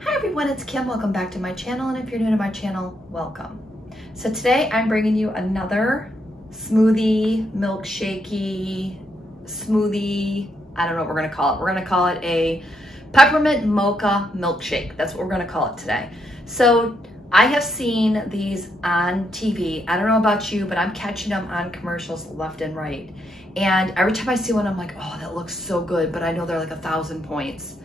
Hi everyone, it's Kim. Welcome back to my channel, and if you're new to my channel, welcome. So today I'm bringing you another smoothie, milkshakey, smoothie, I don't know what we're gonna call it. We're gonna call it a peppermint mocha milkshake. That's what we're gonna call it today. So I have seen these on TV. I don't know about you, but I'm catching them on commercials left and right. And every time I see one, I'm like, oh, that looks so good, but I know they're like 1,000 points.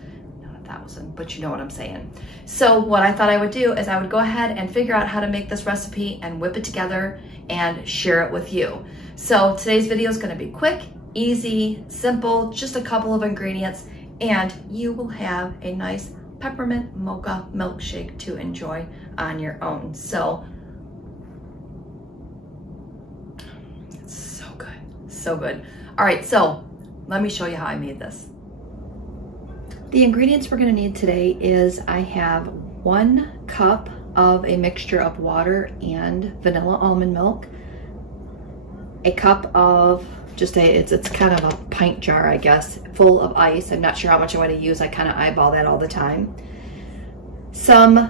Not 1,000, but you know what I'm saying. So what I thought I would do is I would go ahead and figure out how to make this recipe and whip it together and share it with you. So today's video is gonna be quick, easy, simple, just a couple of ingredients, and you will have a nice peppermint mocha milkshake to enjoy on your own. So it's so good, so good. All right, so let me show you how I made this. The ingredients we're gonna need today is I have 1 cup of a mixture of water and vanilla almond milk, a cup of it's kind of a pint jar, I guess, full of ice. I'm not sure how much I want to use. I kind of eyeball that all the time. Some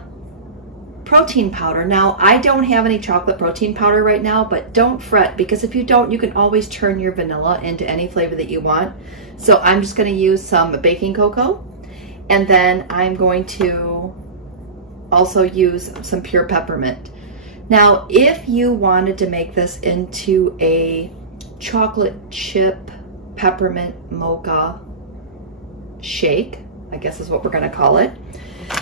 protein powder. Now, I don't have any chocolate protein powder right now, but don't fret, because if you don't, you can always turn your vanilla into any flavor that you want. So I'm just going to use some baking cocoa, and then I'm going to also use some pure peppermint. Now, if you wanted to make this into a chocolate chip peppermint mocha shake, I guess is what we're gonna call it,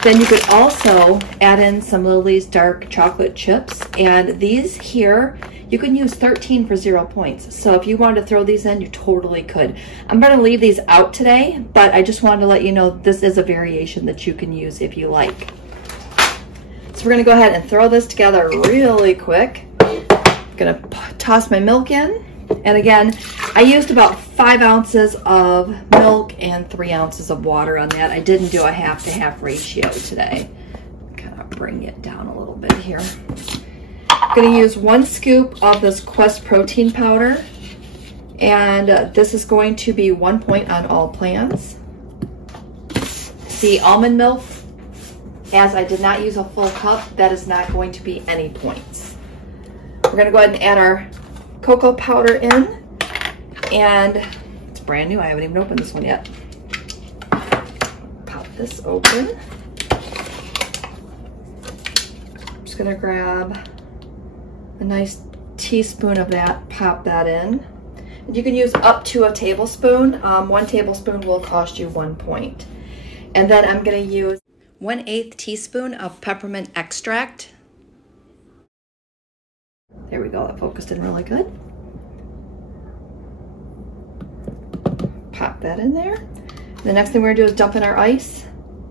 then you could also add in some Lily's dark chocolate chips, and these here, you can use 13 for 0 points. So if you wanted to throw these in, you totally could. I'm gonna leave these out today, but I just wanted to let you know this is a variation that you can use if you like. So we're gonna go ahead and throw this together really quick. I'm gonna toss my milk in. And again, I used about 5 ounces of milk and 3 ounces of water on that. I didn't do a half-to-half ratio today. Kind of bring it down a little bit here. I'm gonna use 1 scoop of this Quest protein powder. And this is going to be 1 point on all plans. The almond milk, as I did not use a full cup, that is not going to be any points. We're gonna go ahead and add our cocoa powder in, and it's brand new. I haven't even opened this one yet. Pop this open. I'm just gonna grab a nice teaspoon of that, pop that in. And you can use up to a tablespoon. 1 tablespoon will cost you 1 point. And then I'm gonna use 1/8 teaspoon of peppermint extract. There we go, that focused in really good. Pop that in there. The next thing we're gonna do is dump in our ice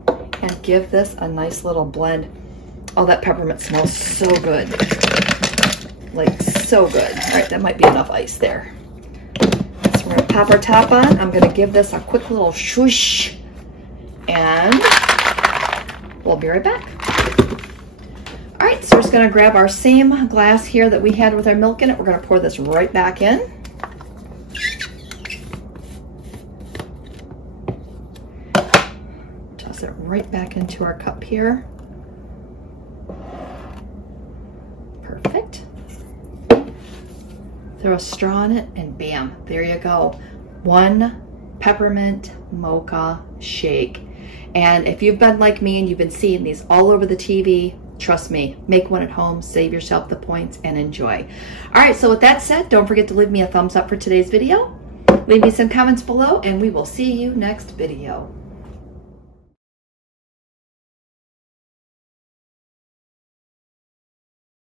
and give this a nice little blend. Oh, that peppermint smells so good. Like, so good. All right, that might be enough ice there. So we're gonna pop our top on. I'm gonna give this a quick little swoosh, and we'll be right back. All right, so we're just gonna grab our same glass here that we had with our milk in it. We're gonna pour this right back in. Toss it right back into our cup here. Perfect. Throw a straw in it, and bam, there you go. 1 peppermint mocha shake. And if you've been like me and you've been seeing these all over the TV, trust me, make one at home, save yourself the points, and enjoy. All right, so with that said, don't forget to leave me a thumbs up for today's video. Leave me some comments below, and we will see you next video.